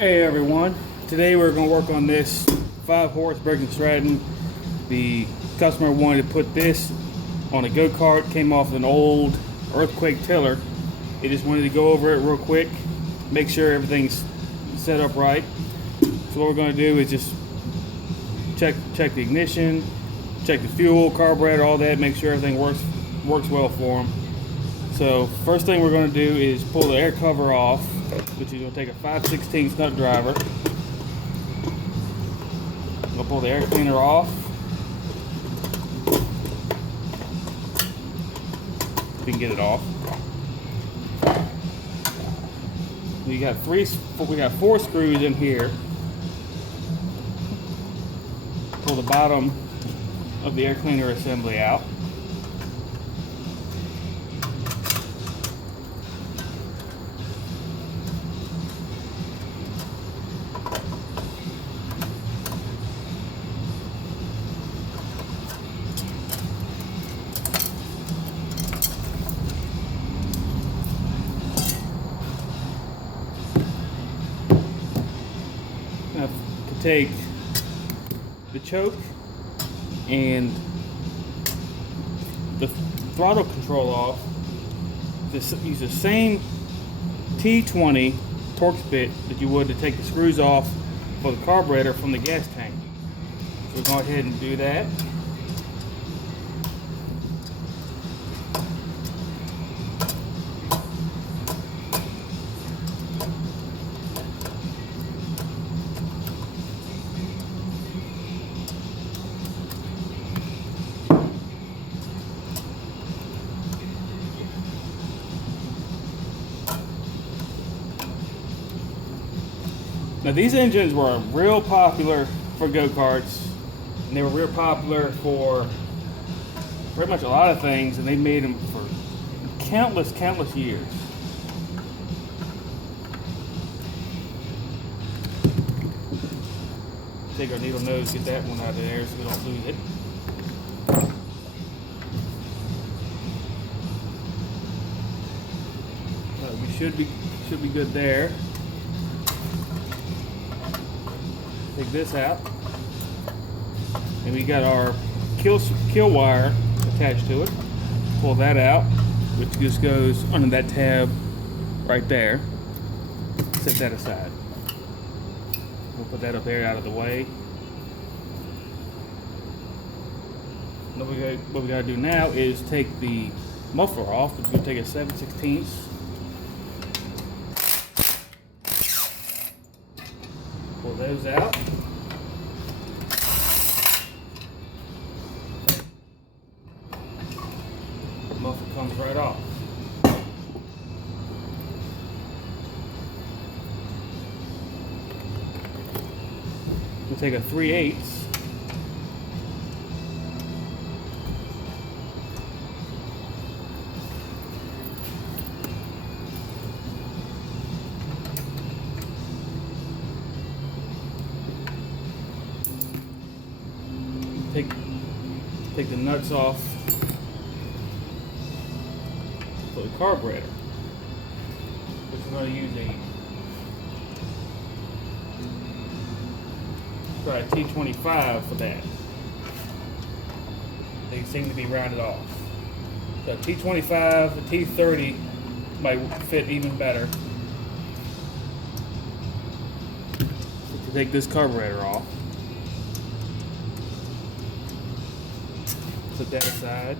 Hey everyone, today we're going to work on this 5-horse briggs and stratton. The customer wanted to put this on a go-kart, came off an old earthquake tiller. They just wanted to go over it real quick, make sure everything's set up right. So what we're going to do is just check the ignition, check the fuel, carburetor, all that, make sure everything works well for them. So first thing we're going to do is pull the air cover off, which is going to take a 5/16 nut driver. I'm going to pull the air cleaner off. If you can get it off. We got 4 screws in here. Pull the bottom of the air cleaner assembly out. Now, to take the choke and the throttle control off, use the same T20 Torx bit that you would to take the screws off for the carburetor from the gas tank. So we'll go ahead and do that. Now these engines were real popular for go-karts, and they were real popular for pretty much a lot of things, and they made them for countless years. Take our needle nose, get that one out of there so we don't lose it. We should be good there. Take this out, and we got our kill wire attached to it. Pull that out, which just goes under that tab right there. Set that aside. We'll put that up there out of the way. What we got to do now is take the muffler off, which is going to take a 7/16. Pull those out. The muffler comes right off. We'll take a 3/8. Take the nuts off for the carburetor, which we're going to use a T25 for that. They seem to be rounded off. So T25, a T30 might fit even better. So to take this carburetor off. Put that aside.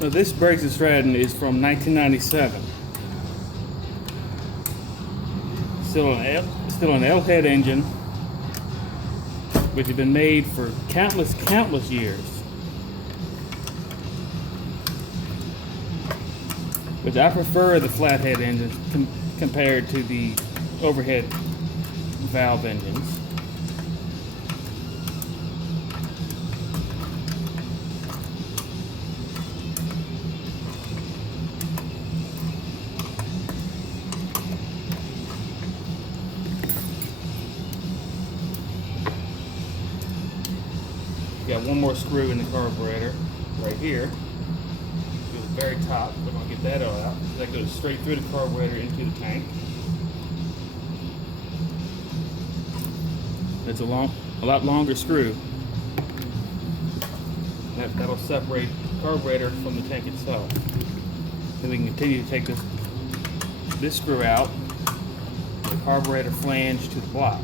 Now this briggs and stratton is from 1997. Still an L-head engine, which has been made for countless years. Which I prefer the flathead engines compared to the overhead valve engines. got one more screw in the carburetor right here. To the very top. We're going to get that all out. That goes straight through the carburetor into the tank. It's a lot longer screw. That'll separate the carburetor from the tank itself. Then we can continue to take this screw out, the carburetor flange to the block.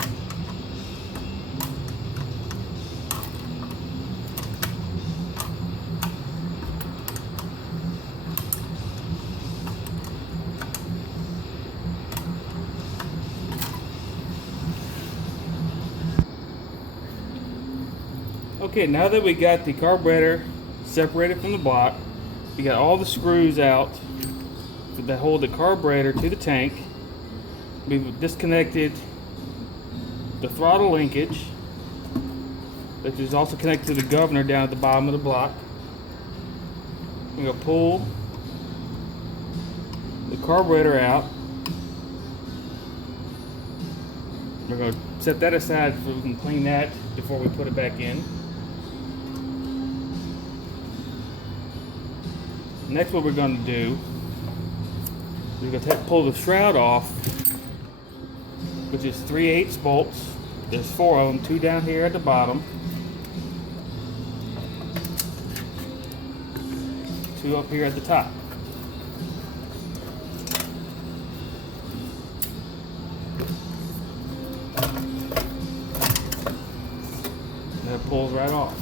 Okay, now that we got the carburetor separated from the block, we got all the screws out that hold the carburetor to the tank. We've disconnected the throttle linkage, which is also connected to the governor down at the bottom of the block. We're going to pull the carburetor out. We're going to set that aside so we can clean that before we put it back in. Next, what we're going to do is we're going to pull the shroud off, which is 3/8 bolts. There's 4 of them, 2 down here at the bottom, 2 up here at the top. And it pulls right off.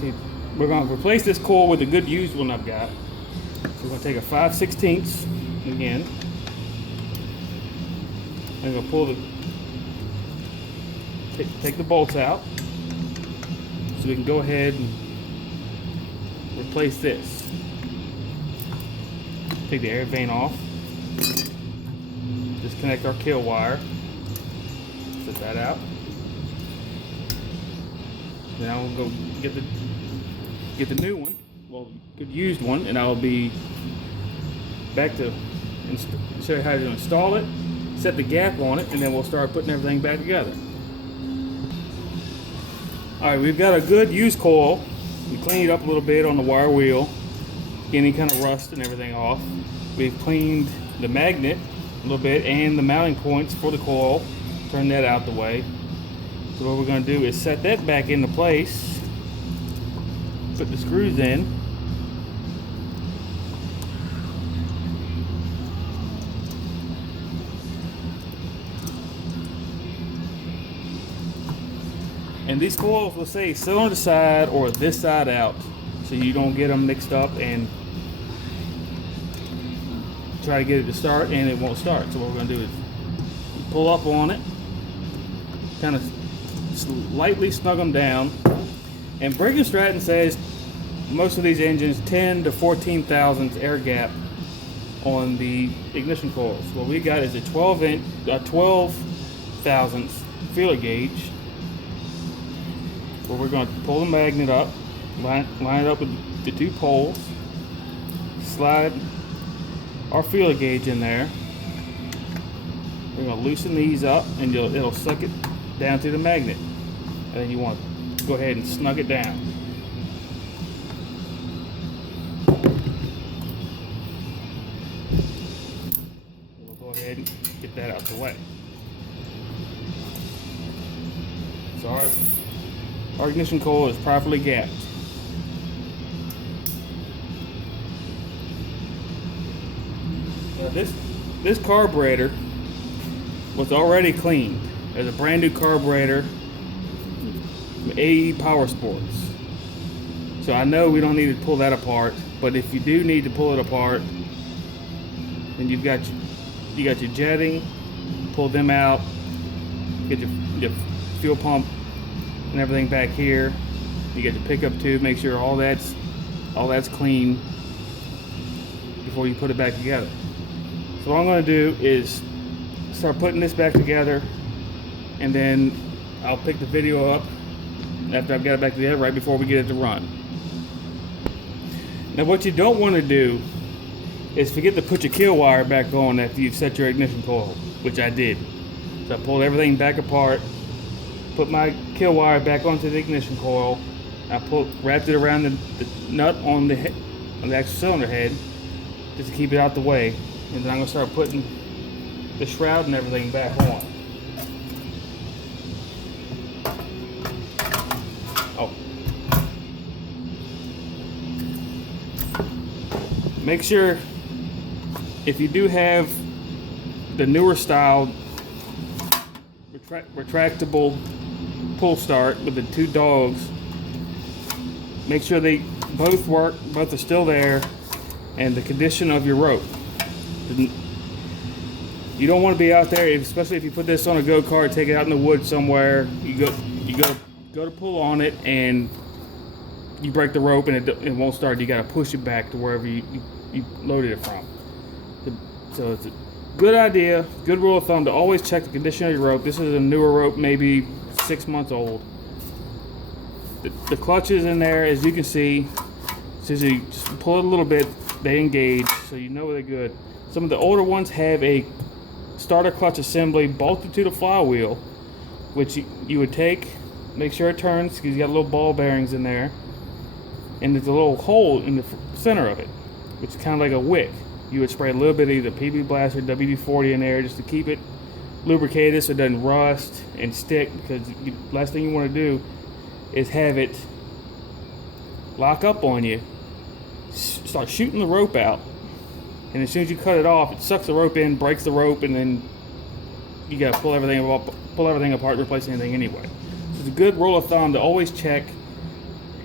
See, we're going to replace this coil with a good used one I've got. So we're going to take a 5/16 again. And we're going to pull take the bolts out. So we can go ahead and replace this. Take the air vane off. Disconnect our kill wire. Set that out. Now we'll go get the new one, well, good used one, and I'll be back to show you how to install it, set the gap on it, and then we'll start putting everything back together. Alright, we've got a good used coil. We cleaned it up a little bit on the wire wheel, get any kind of rust and everything off. We've cleaned the magnet a little bit and the mounting points for the coil, turn that out the way. So what we're going to do is set that back into place, put the screws in, and these coils will say cylinder side or this side out, so you don't get them mixed up and try to get it to start and it won't start. So what we're going to do is pull up on it, kind of lightly snug them down. And Briggs and Stratton says most of these engines 10 to 14 thousandths air gap on the ignition coils. What we got is a 12 thousandths feeler gauge, where we're going to pull the magnet up, line it up with the 2 poles, slide our feeler gauge in there. We're going to loosen these up, and it'll suck it down to the magnet. And then you want to go ahead and snug it down. We'll go ahead and get that out the way. So our ignition coil is properly gapped. Now this carburetor was already cleaned. There's a brand new carburetor from AE Power Sports. So I know we don't need to pull that apart, but if you do need to pull it apart, then you got your jetting, pull them out, get your fuel pump and everything back here. You got your pickup tube, make sure all that's clean before you put it back together. So what I'm going to do is start putting this back together, and then I'll pick the video up after I've got it back together, right before we get it to run. Now what you don't want to do is forget to put your kill wire back on after you've set your ignition coil, which I did. So I pulled everything back apart, put my kill wire back onto the ignition coil. I wrapped it around the nut on the actual cylinder head just to keep it out the way. And then I'm gonna start putting the shroud and everything back on. Oh. Make sure, if you do have the newer style retractable pull start with the 2 dogs, make sure they both work, both are still there, and the condition of your rope. You don't want to be out there, especially if you put this on a go-kart, take it out in the woods somewhere. You go to pull on it and you break the rope and it won't start. You got to push it back to wherever you loaded it from. So it's a good idea, good rule of thumb to always check the condition of your rope. This is a newer rope, maybe 6 months old. The clutch is in there, as you can see. So you just pull it a little bit, they engage, so you know they're good. Some of the older ones have a starter clutch assembly bolted to the flywheel, which you would take, make sure it turns, because you got little ball bearings in there, and there's a little hole in the center of it, which is kind of like a wick. You would spray a little bit of either PB Blast or WD-40 in there just to keep it lubricated so it doesn't rust and stick, because the last thing you want to do is have it lock up on you, start shooting the rope out, and as soon as you cut it off, it sucks the rope in, breaks the rope, and then you got to pull everything apart, replace anything anyway. So it's a good rule of thumb to always check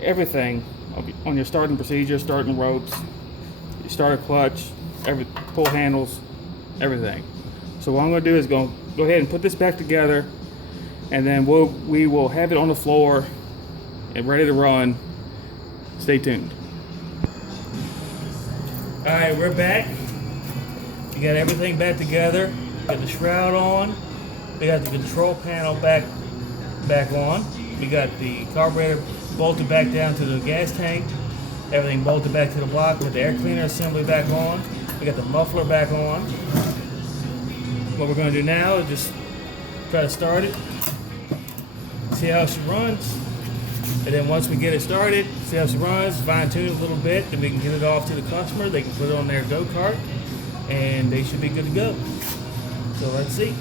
everything on your starting procedure, starting ropes, your starter clutch, pull handles, everything. So what I'm going to do is go ahead and put this back together, and then we will have it on the floor and ready to run. Stay tuned. Alright, we're back. We got everything back together. We got the shroud on. We got the control panel back on. We got the carburetor bolted back down to the gas tank. Everything bolted back to the block with the air cleaner assembly back on. We got the muffler back on. What we're going to do now is just try to start it, see how she runs, and then once we get it started, see how she runs, fine tune it a little bit, then we can get it off to the customer. They can put it on their go-kart and they should be good to go. So let's see.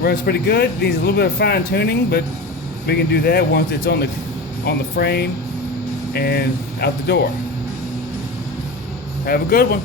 Runs pretty good. Needs a little bit of fine tuning, but we can do that once it's on the frame and out the door. Have a good one.